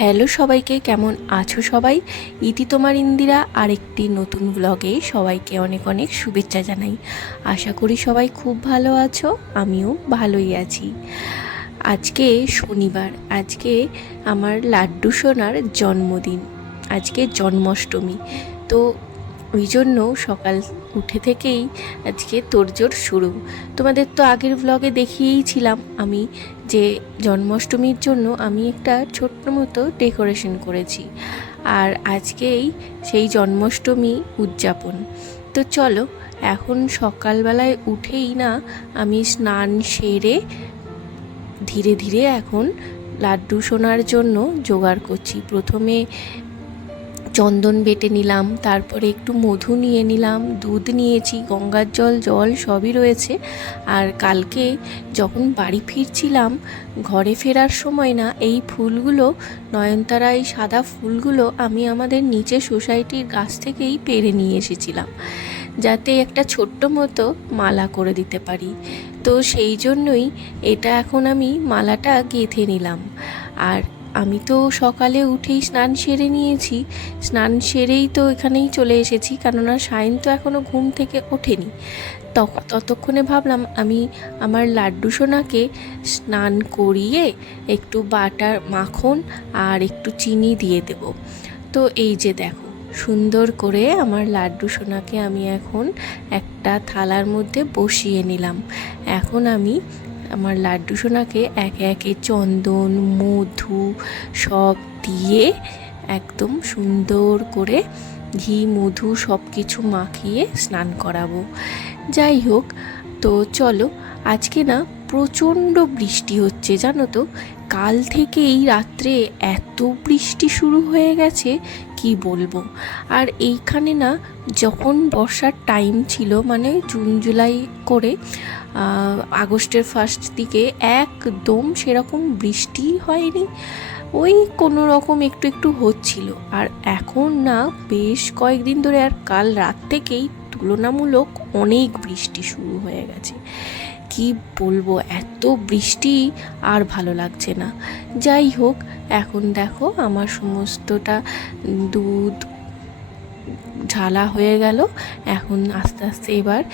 Hello সবাইকে, কেমন আছো সবাই? ইতি তোমার ইন্দিরা, আরেকটি নতুন ব্লগে সবাইকে অনেক অনেক শুভেচ্ছা জানাই। আশা করি সবাই খুব ভালো আছো, আমিও ভালোই আছি। আজকে শনিবার, আজকে আমার লাড্ডু সোনার জন্মদিন, আজকে জন্মাষ্টমী। তো ওই জন্য সকাল উঠে থেকেই আজকে তোড়জোড় শুরু। তোমাদের তো আগের ব্লগে দেখিয়েইছিলাম আমি যে জন্মাষ্টমীর জন্য আমি একটা ছোট্ট মতো ডেকোরেশন করেছি। আর আজকেই সেই জন্মাষ্টমী উদযাপন। তো চলো, এখন সকালবেলায় উঠেই না আমি স্নান সেরে ধীরে ধীরে এখন লাড্ডু শোনার জন্য জোগাড় করছি। প্রথমে চন্দন বেটে নিলাম, তারপরে একটু মধু নিয়ে নিলাম, দুধ নিয়েছি, গঙ্গার জল জল সবই রয়েছে। আর কালকে যখন বাড়ি ফিরছিলাম, ঘরে ফেরার সময় না, এই ফুলগুলো, নয়নতারা এই সাদা ফুলগুলো আমি আমাদের নিচে সোসাইটির গাছ থেকেই পেরে নিয়ে এসেছিলাম, যাতে একটা ছোট্ট মতো মালা করে দিতে পারি। তো সেই জন্যই এটা এখন আমি মালাটা গেঁথে নিলাম। আর আমি তো সকালে উঠেই স্নান সেরে নিয়েছি। স্নান সেরেই তো এখানেই চলে এসেছি, কেননা সায়ন তো এখনও ঘুম থেকে ওঠেনি। ততক্ষণে ভাবলাম আমি আমার লাড্ডু সোনাকে স্নান করিয়ে একটু বাটার মাখন আর একটু চিনি দিয়ে দেব। তো এই যে দেখো, সুন্দর করে আমার লাড্ডু সোনাকে আমি এখন একটা থালার মধ্যে বসিয়ে নিলাম। এখন আমি আমার লাড্ডু সোনাকে একে একে চন্দন, মধু সব দিয়ে একদম সুন্দর করে ঘি, মধু সব কিছু মাখিয়ে স্নান করাবো। যাই হোক, তো চলো, আজকে না প্রচণ্ড বৃষ্টি হচ্ছে, জানো তো? কাল থেকেই রাত্রে এত বৃষ্টি শুরু হয়ে গেছে, কি বলব? আর এইখানে না যখন বর্ষার টাইম ছিল মানে জুন, জুলাই করে আগস্টের ফার্স্ট দিকে একদম সেরকম বৃষ্টি হয়নি, ওই কোনো রকম একটু একটু হচ্ছিল। আর এখন না, বেশ কয়েকদিন ধরে আর কাল রাত থেকেই তুলনামূলক অনেক বৃষ্টি শুরু হয়ে গেছে। কি বলব, এত বৃষ্টি আর ভালো লাগছে না। যাই হোক, এখন দেখো আমার সমস্তটা দুধ ঝালা হয়ে গেল। এখন আস্তে আস্তে এবার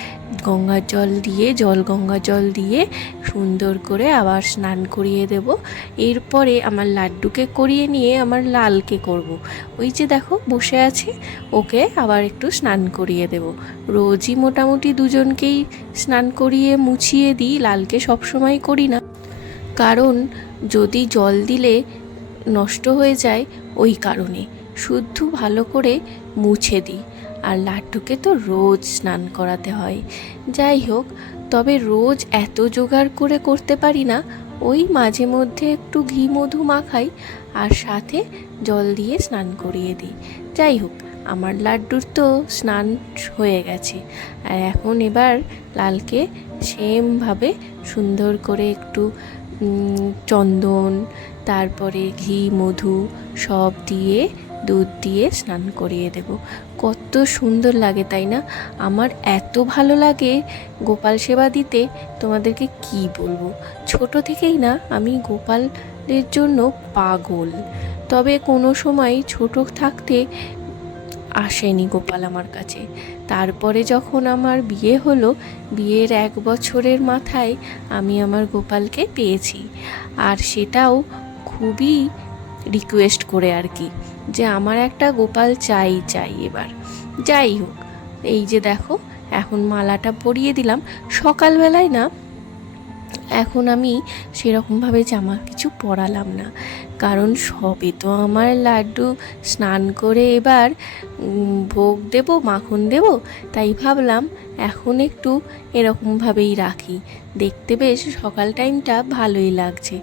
গঙ্গার জল দিয়ে, জল গঙ্গা জল দিয়ে সুন্দর করে আবার স্নান করিয়ে দেব। এরপরে আমার লাড্ডুকে করিয়ে নিয়ে আমার লালকে করব। ওই যে দেখো, বসে আছে। ওকে আবার একটু স্নান করিয়ে দেব। রোজই মোটামুটি দুজনকেই স্নান করিয়ে মুছিয়ে দিই। লালকে সবসময় করি না। কারণ যদি জল দিলে নষ্ট হয়ে যায়, ওই কারণে। শুদ্ধ ভালো করে মুছে দিই। আর লাড্ডুকে তো রোজ স্নান করাতে হয়। যাই হোক, তবে রোজ এত জোগাড় করে করতে পারি না। ওই মাঝে মধ্যে একটু ঘি মধু মাখাই আর সাথে জল দিয়ে স্নান করিয়ে দিই। যাই হোক, আমার লাড্ডুর তো স্নান হয়ে গেছে। আর এখন এবার লালকে সেমভাবে সুন্দর করে একটু চন্দন, তারপরে ঘি, মধু সব দিয়ে দুধ দিয়ে স্নান করিয়ে দেব। কত সুন্দর লাগে, তাই না? আমার এত ভালো লাগে গোপাল সেবা দিতে, তোমাদেরকে কি বলব? ছোট থেকেই না, আমি গোপালের জন্য পাগল। তবে কোনো সময় ছোট থাকতে আসেনি গোপাল আমার কাছে। তারপরে যখন আমার বিয়ে হলো, বিয়ের এক বছরের মাথায় আমি আমার গোপালকে পেয়েছি। আর সেটাও খুবই রিকোয়েস্ট করে আর কি। যে আমার একটা গোপাল চাই চাই এবার। যাই হোক, এই যে দেখো, এখন মালাটা পরিয়ে দিলাম। সকালবেলায় না, এখন আমি সেরকমভাবে জামা কিছু পরালাম না। কারণ সবে তো আমার লাড্ডু স্নান করে এবার ভোগ দেব, মাখন দেব, তাই ভাবলাম এখন একটু এরকমভাবেই রাখি। দেখতে বেশ সকাল টাইমটা ভালোই লাগছে।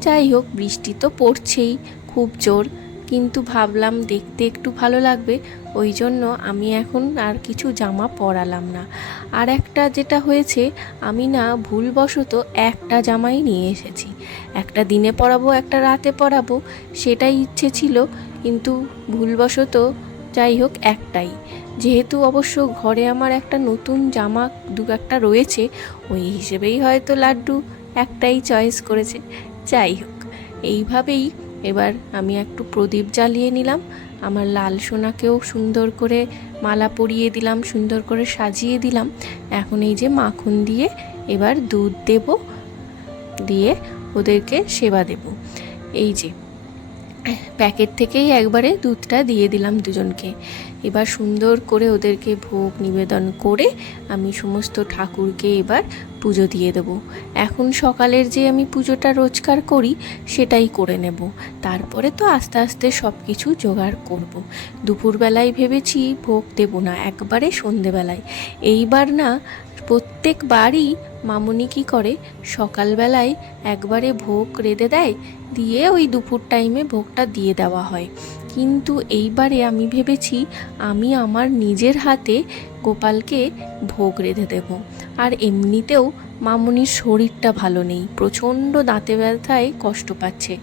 যাই হোক, বৃষ্টি তো পড়ছেই, খুব জোর। কিন্তু ভাবলাম দেখতে একটু ভালো লাগবে, ওই জন্য আমি এখন আর কিছু জামা পরালাম না। আর একটা যেটা হয়েছে, আমি না ভুলবশত একটা জামাই নিয়ে এসেছি। একটা দিনে পরাবো, একটা রাতে পরাবো, সেটাই ইচ্ছে ছিল, কিন্তু ভুলবশত যাই হোক একটাই। যেহেতু অবশ্য ঘরে আমার একটা নতুন জামা দু একটা রয়েছে, ওই হিসেবেই হয়তো লাড্ডু একটাই চয়েস করেছে। যাই হোক, এইভাবেই এবার আমি একটু প্রদীপ জ্বালিয়ে নিলাম। আমার লাল সোনাকেও সুন্দর করে মালা পরিয়ে দিলাম, সুন্দর করে সাজিয়ে দিলাম। এখন এই যে মাখন দিয়ে এবার দুধ দেব, দিয়ে ওদেরকে সেবা দেব। এই যে প্যাকেট থেকেই একবারে দুধটা দিয়ে দিলাম দুজনকে। এবার সুন্দর করে ওদেরকে ভোগ নিবেদন করে আমি সমস্ত ঠাকুরকে এবার পুজো দিয়ে দেবো। এখন সকালের যে আমি পুজোটা রোজকার করি, সেটাই করে নেব। তারপরে তো আস্তে আস্তে সব কিছু জোগাড় করব। দুপুরবেলায় ভেবেছি ভোগ দেব না, একবারে সন্ধেবেলায়। এইবার না প্রত্যেকবারই মামুনি কি করে? সকালবেলায় একবারে ভোগ রেঁধে দেয়, দিয়ে ওই দুপুর টাইমে ভোগটা দিয়ে দেওয়া হয়। কিন্তু এইবারে আমি ভেবেছি, আমি আমার নিজের হাতে গোপালকে ভোগ রেঁধে দেব। আর এমনিতেও মামুনির শরীরটা ভালো নেই, প্রচণ্ড দাঁতে ব্যথায় কষ্ট পাচ্ছে।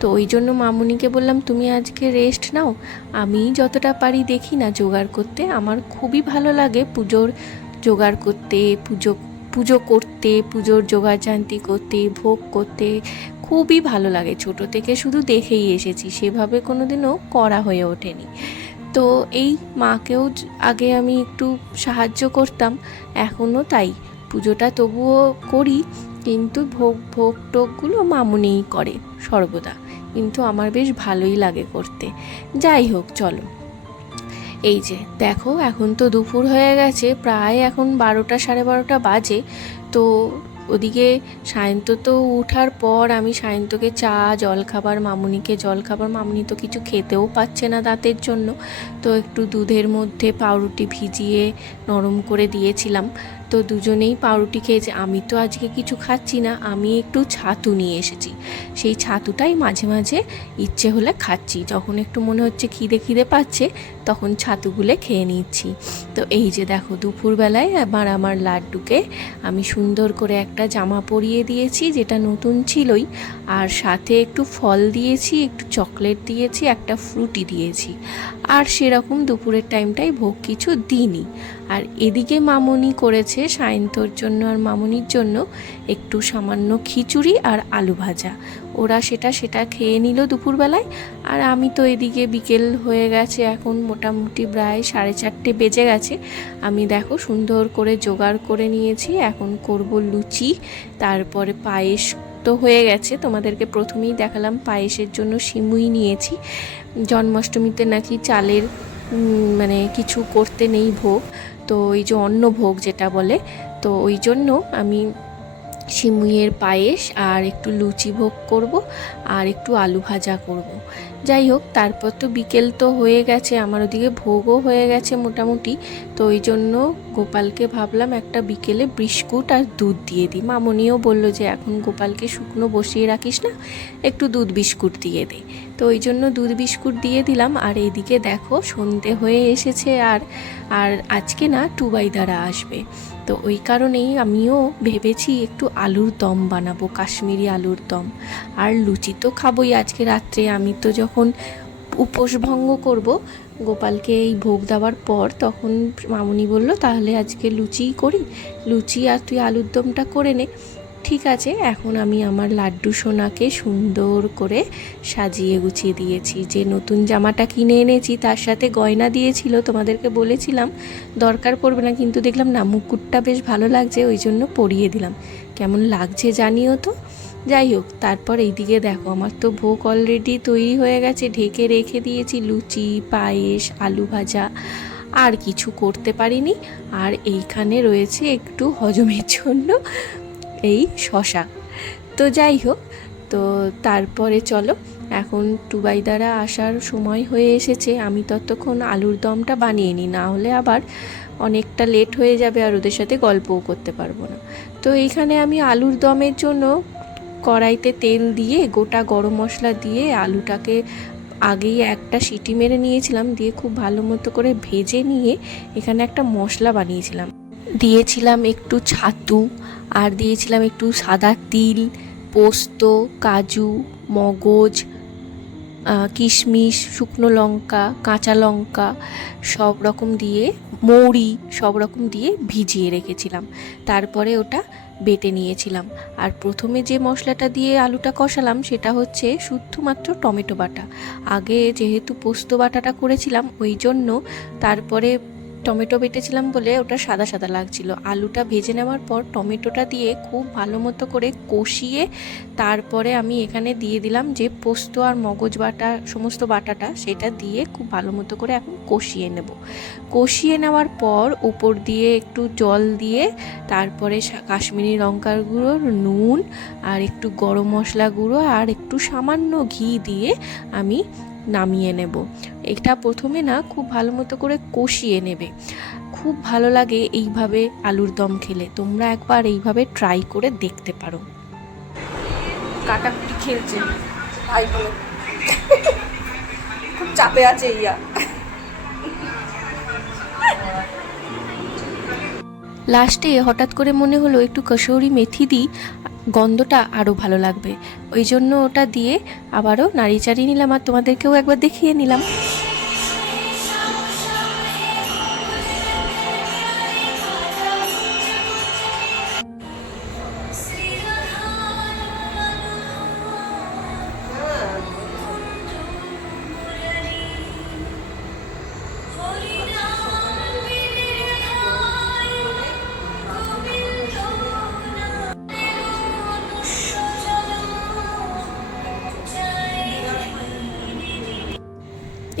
তো ওই জন্য মামুনিকে বললাম, তুমি আজকে রেস্ট নাও। আমি যতটা পারি দেখি না, জোগাড় করতে। আমার খুবই ভালো লাগে পুজোর জোগাড় করতে, পুজো পুজো করতে, পুজোর জোগাড়জান্তি করতে, ভোগ করতে খুবই ভালো লাগে ছোট থেকে। শুধু দেখেই এসেছি, সেভাবে কোনো দিনও করা হয়ে ওঠেনি। তো এই মাকেও আগে আমি একটু সাহায্য করতাম, এখনও তাই। পুজোটা তবুও করি, কিন্তু ভোগ ভোগ টোকগুলো মামুনিই করে সর্বদা। কিন্তু আমার বেশ ভালোই লাগে করতে। যাই হোক, চলো। এই যে, দেখো, এখন তো দুপুর হয়ে গেছে, প্রায় এখন বারোটা সাড়ে বারোটা বাজে। তো ওদিকে সায়ন্ত তো উঠার পর আমি সায়ন্তকে চা, জলখাবার, মামুনিকে জলখাবার, মামুনি তো কিছু খেতেও পাচ্ছে না দাঁতের জন্য। তো একটু দুধের মধ্যে পাউরুটি ভিজিয়ে নরম করে দিয়েছিলাম। তো দুজনেই পাউরুটি খেয়েছে। আমি তো আজকে কিছু খাচ্ছি না, আমি একটু ছাতু নিয়ে এসেছি। সেই ছাতুটাই মাঝে মাঝে ইচ্ছে হলে খাচ্ছি। যখন একটু মনে হচ্ছে খিদে খিদে পাচ্ছে, তখন ছাতুগুলো খেয়ে নিচ্ছি। তো এই যে দেখো, দুপুরবেলায় আবার আমার লাড্ডুকে আমি সুন্দর করে একটা জামা পরিয়ে দিয়েছি, যেটা নতুন ছিলই। আর সাথে একটু ফল দিয়েছি, একটু চকলেট দিয়েছি, একটা ফ্রুটি দিয়েছি। আর সেরকম দুপুরের টাইমটাই ভোগ কিছু দিইনি। আর এদিকে মামনি করেছে সায়ন্তর জন্য আর মামনির জন্য একটু সামান্য খিচুড়ি আর আলু ভাজা। ওরা সেটা সেটা খেয়ে নিল দুপুরবেলায়। আর আমি তো এদিকে বিকেল হয়ে গেছে, এখন মোটামুটি প্রায় সাড়ে চারটে বেজে গেছে। আমি দেখো সুন্দর করে জোগাড় করে নিয়েছি, এখন করব লুচি। তারপরে পায়েস তো হয়ে গেছে, তোমাদেরকে প্রথমেই দেখালাম পায়েসের জন্য সিমুই নিয়েছি। জন্মাষ্টমীতে নাকি চালের মানে কিছু করতে নেই ভোগ। তো ওই যে অন্ন ভোগ যেটা বলে, তো ওই জন্য আমি সিমুইয়ের পায়েস আর একটু লুচি ভোগ করব আর একটু আলু ভাজা করব। যাই হোক, তারপর তো বিকেল তো হয়ে গেছে, আমার ওদিকে ভোগও হয়ে গেছে মোটামুটি, তো ওই জন্য গোপালকে ভাবলাম একটা বিকেলে বিস্কুট আর দুধ দিয়ে দিই মামনিও বলল যে, এখন গোপালকে শুকনো বসিয়ে রাখিস না, একটু দুধ বিস্কুট দিয়ে দে তো ওই জন্য দুধ বিস্কুট দিয়ে দিলাম। আর এদিকে দেখো, সন্ধে হয়ে এসেছে আর আর আজকে না টুবাইদারা আসবে। তো ওই কারণেই আমিও ভেবেছি একটু আলুর দম বানাবো, কাশ্মীরি আলুর দম। আর লুচি তো খাবোই আজকে রাত্রে। আমি তো যখন উপোস ভঙ্গ করব, গোপালকে এই ভোগ দেওয়ার পর তখন মামুনি বলল, তাহলে আজকে লুচিই করি। লুচি আর তুই আলুর দমটা করে নে। ঠিক আছে, এখন আমি আমার লাড্ডু সোনাকে সুন্দর করে সাজিয়ে গুছিয়ে দিয়েছি। যে নতুন জামাটা কিনে এনেছি, তার সাথে গয়না দিয়েছিল, তোমাদেরকে বলেছিলাম। দরকার পড়বে না, কিন্তু দেখলাম না, মুকুটটা বেশ ভালো লাগছে, ওই জন্য পরিয়ে দিলাম। কেমন লাগছে জানিও তো? যাই হোক, তারপর এইদিকে দেখো, আমার তো ভোগ অলরেডি তৈরি হয়ে গেছে। ঢেকে রেখে দিয়েছি লুচি, পায়েস, আলু ভাজা, আর কিছু করতে পারিনি। আর এইখানে রয়েছে একটু হজমের জন্য এই শশা। তো যাই হোক, তো তারপরে চলো, এখন টুবাই দ্বারা আসার সময় হয়ে এসেছে। আমি ততক্ষণ আলুর দমটা বানিয়ে নিই, না হলে আবার অনেকটা লেট হয়ে যাবে আর ওদের সাথে গল্পও করতে পারব না। তো এইখানে আমি আলুর দমের জন্য কড়াইতে তেল দিয়ে, গোটা গরম মশলা দিয়ে আলুটাকে আগেই একটা সিটি মেরে নিয়েছিলাম, দিয়ে খুব ভালো মতো করে ভেজে নিয়ে এখানে একটা মশলা বানিয়েছিলাম। দিয়েছিলাম একটু ছাতু আর দিয়েছিলাম একটু সাদা তিল, পোস্ত, কাজু, মগজ কিশমিশ, শুকনো লঙ্কা, কাঁচা লঙ্কা সব রকম দিয়ে, মৌরি সব রকম দিয়ে ভিজিয়ে রেখেছিলাম। তারপরে ওটা বেটে নিয়েছিলাম। আর প্রথমে যে মশলাটা দিয়ে আলুটা কষালাম সেটা হচ্ছে শুধুমাত্র টমেটো বাটা। আগে যেহেতু পোস্ত বাটাটা করেছিলাম, ওই জন্য তারপরে টমেটো বেটেছিলাম বলে ওটা সাদা সাদা লাগছিল। আলুটা ভেজে নেওয়ার পর টমেটোটা দিয়ে খুব ভালো মতো করে কষিয়ে তারপরে আমি এখানে দিয়ে দিলাম যে পোস্ত আর মগজ বাটা, সমস্ত বাটাটা সেটা দিয়ে খুব ভালো মতো করে এখন কষিয়ে নেব। কষিয়ে নেওয়ার পর উপর দিয়ে একটু জল দিয়ে তারপরে কাশ্মীরি লঙ্কার গুঁড়ো, নুন আর একটু গরম মশলা গুঁড়ো আর একটু সামান্য ঘি দিয়ে আমি নামিয়ে নেব। এটা প্রথমে না খুব ভালো মতো করে কষিয়ে নেবে। খুব ভালো লাগে এইভাবে আলুর দম খেলে। তোমরা একবার এইভাবে ট্রাই করে দেখতে পারো। কাটাকুটি খেলছে। ভাই বলে। খুব চাপে আছে ইয়া। লাস্টে হঠাৎ করে মনে হলো একটু কসৌরি মেথি দিই। গন্ধটা আরও ভালো লাগবে। ওই জন্য ওটা দিয়ে আবারও নাড়ি চাড়িয়ে নিলাম আর তোমাদেরকেও একবার দেখিয়ে নিলাম।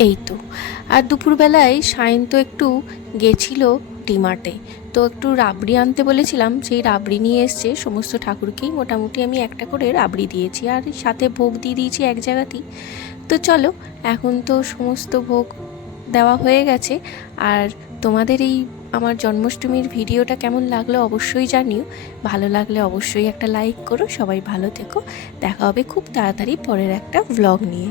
এই তো। আর দুপুরবেলায় সায়ন তো একটু গেছিল ডিমার্টে তো একটু রাবড়ি আনতে বলেছিলাম, সেই রাবড়ি নিয়ে এসছে, সমস্ত ঠাকুরকেই মোটামুটি আমি একটা করে রাবড়ি দিয়েছি। আর সাথে ভোগ দিয়ে দিয়েছি এক জায়গাতেই। তো চলো, এখন তো সমস্ত ভোগ দেওয়া হয়ে গেছে। আর তোমাদের এই আমার জন্মাষ্টমীর ভিডিওটা কেমন লাগল অবশ্যই জানিও। ভালো লাগলে অবশ্যই একটা লাইক করো, সবাই ভালো থেকো। দেখা হবে খুব তাড়াতাড়ি পরের একটা ভ্লগ নিয়ে।